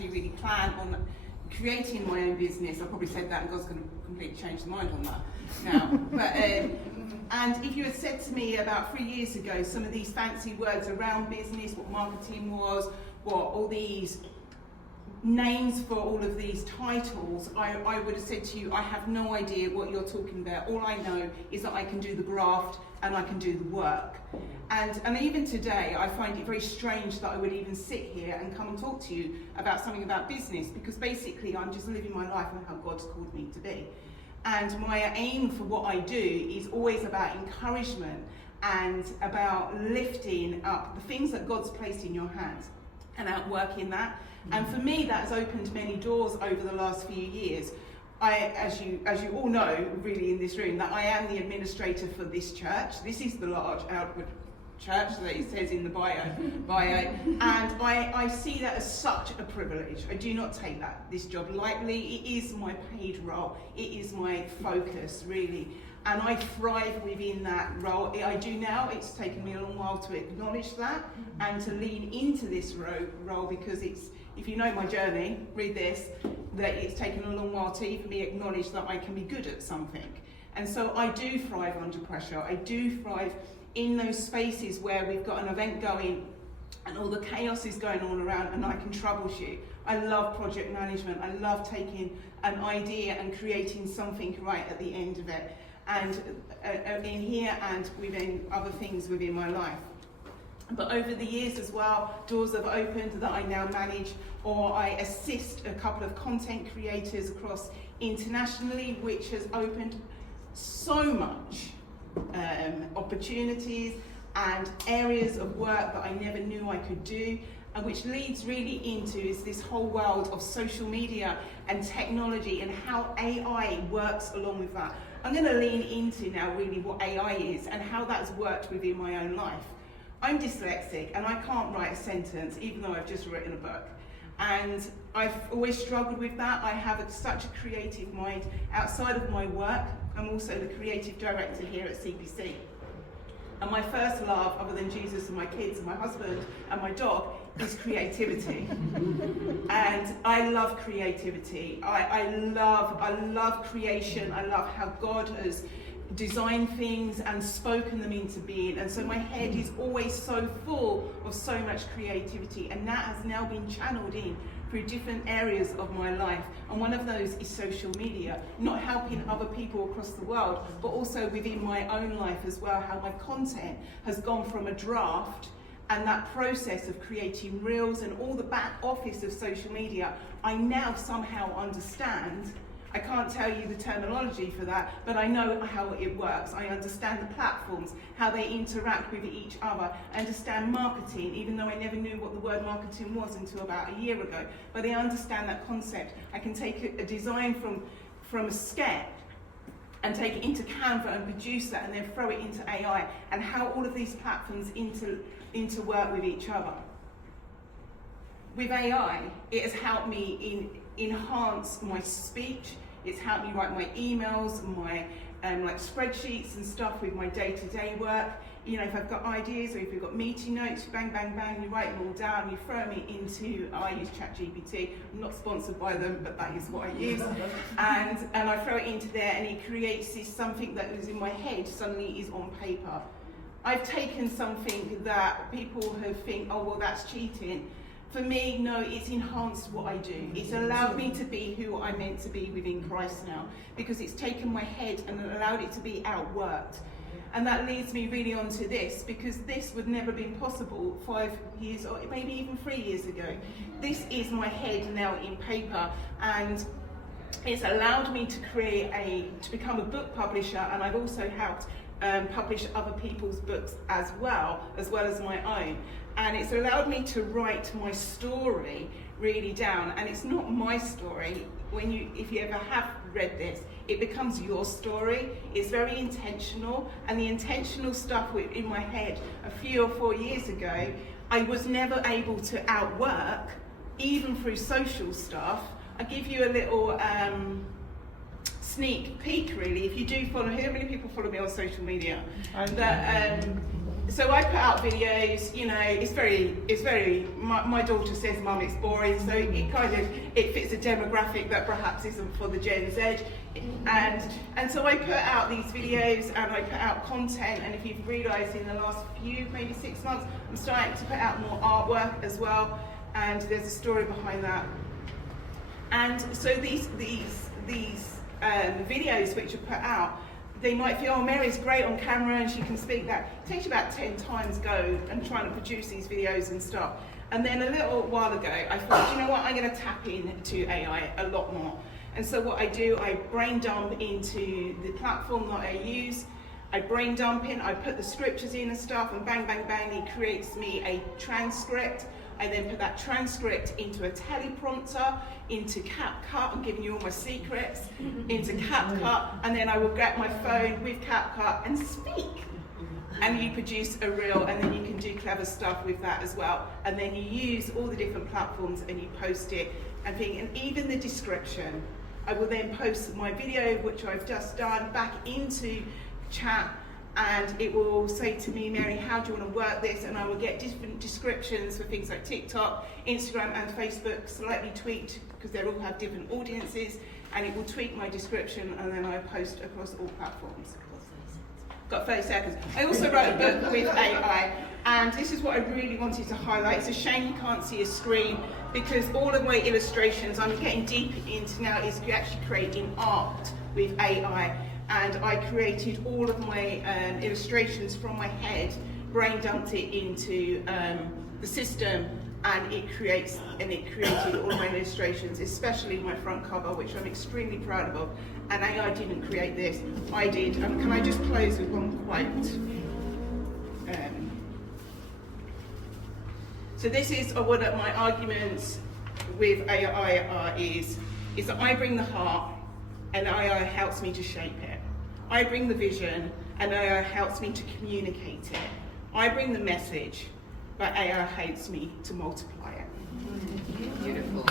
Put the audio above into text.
actually really plan on creating my own business. I probably said that and God's going to completely change the mind on that now. But and if you had said to me about 3 years ago some of these fancy words around business, what marketing was, what all these names for all of these titles, I would have said to you, I have no idea what you're talking about. All I know is that I can do the graft and I can do the work. And even today, I find it very strange that I would even sit here and come and talk to you about something about business, because basically I'm just living my life and how God's called me to be. And my aim for what I do is always about encouragement and about lifting up the things that God's placed in your hands and outworking that. And for me, that has opened many doors over the last few years. As you all know, really in this room, that I am the administrator for this church. This is the large outward church that it says in the bio. And I see that as such a privilege. I do not take this job lightly. It is my paid role. It is my focus, really. And I thrive within that role. I do now. It's taken me a long while to acknowledge that and to lean into this role, because if you know my journey, read this, that it's taken a long while to even be acknowledged that I can be good at something. And so I do thrive under pressure. I do thrive in those spaces where we've got an event going and all the chaos is going on around and I can troubleshoot. I love project management. I love taking an idea and creating something right at the end of it. And in here and within other things within my life. But over the years as well, doors have opened that I now manage, or I assist a couple of content creators across internationally, which has opened so much opportunities and areas of work that I never knew I could do, and which leads really into is this whole world of social media and technology and how AI works along with that. I'm going to lean into now really what AI is and how that's worked within my own life. I'm dyslexic and I can't write a sentence even though I've just written a book. And I've always struggled with that. I have such a creative mind outside of my work. I'm also the creative director here at CBC. And my first love, other than Jesus and my kids and my husband and my dog, is creativity. And I love creativity. I love creation. I love how God has designed things and spoken them into being. And so my head is always so full of so much creativity. And that has now been channeled in through different areas of my life. And one of those is social media, not helping other people across the world, but also within my own life as well, how my content has gone from a draft and that process of creating reels and all the back office of social media, I now somehow understand. I can't tell you the terminology for that, but I know how it works. I understand the platforms, how they interact with each other. I understand marketing, even though I never knew what the word marketing was until about a year ago. But I understand that concept. I can take a design from a sketch and take it into Canva and produce that and then throw it into AI, and how all of these platforms interwork with each other. With AI, it has helped me enhance my speech. It's helped me write my emails, my like spreadsheets and stuff with my day-to-day work. You know, if I've got ideas or if you've got meeting notes, bang, bang, bang, you write them all down, you throw me into, I use ChatGPT. I'm not sponsored by them, but that is what I use. and I throw it into there and it creates this something that was in my head suddenly is on paper. I've taken something that people have think, oh, well, that's cheating. For me, no, it's enhanced what I do. It's allowed me to be who I'm meant to be within Christ now, because it's taken my head and allowed it to be outworked. And that leads me really on to this, because this would never have been possible 5 years or maybe even 3 years ago. This is my head now in paper, and it's allowed me to become a book publisher, and I've also helped publish other people's books as well as my own. And it's allowed me to write my story really down. And it's not my story. If you ever have read this, it becomes your story. It's very intentional. And the intentional stuff in my head a few or 4 years ago, I was never able to outwork, even through social stuff. I'll give you a little sneak peek, really. If you do follow, how many people follow me on social media? So I put out videos, you know, it's very, my daughter says, Mum, it's boring, so it fits a demographic that perhaps isn't for the Gen Z. And so I put out these videos and I put out content, and if you've realised in the last few, maybe 6 months, I'm starting to put out more artwork as well, and there's a story behind that. And so these videos which are put out, they might feel, oh, Mary's great on camera and she can speak that. It takes you about 10 times go and trying to produce these videos and stuff. And then a little while ago, I thought, you know what, I'm going to tap into AI a lot more. And so what I do, I brain dump into the platform that I use. I brain dump in, I put the scriptures in and stuff, and bang, bang, bang, it creates me a transcript. I then put that transcript into a teleprompter, into CapCut, I'm giving you all my secrets, into CapCut, and then I will get my phone with CapCut and speak. And you produce a reel, and then you can do clever stuff with that as well. And then you use all the different platforms and you post it. And even the description, I will then post my video, which I've just done, back into chat, and it will say to me, Mary, how do you want to work this? And I will get different descriptions for things like TikTok, Instagram and Facebook, slightly tweaked because they all have different audiences, and it will tweak my description, and then I post across all platforms. Got 30 seconds. I also wrote a book with AI, and this is what I really wanted to highlight. It's a shame you can't see a screen, because all of my illustrations I'm getting deep into now is actually creating art with AI. And I created all of my illustrations from my head, brain dumped it into the system, and it created all my illustrations, especially my front cover, which I'm extremely proud of. And AI didn't create this, I did. Can I just close with one quote? So this is one of my arguments with AI is that I bring the heart, and AI helps me to shape it. I bring the vision, and AI helps me to communicate it. I bring the message, but AI helps me to multiply it. Beautiful.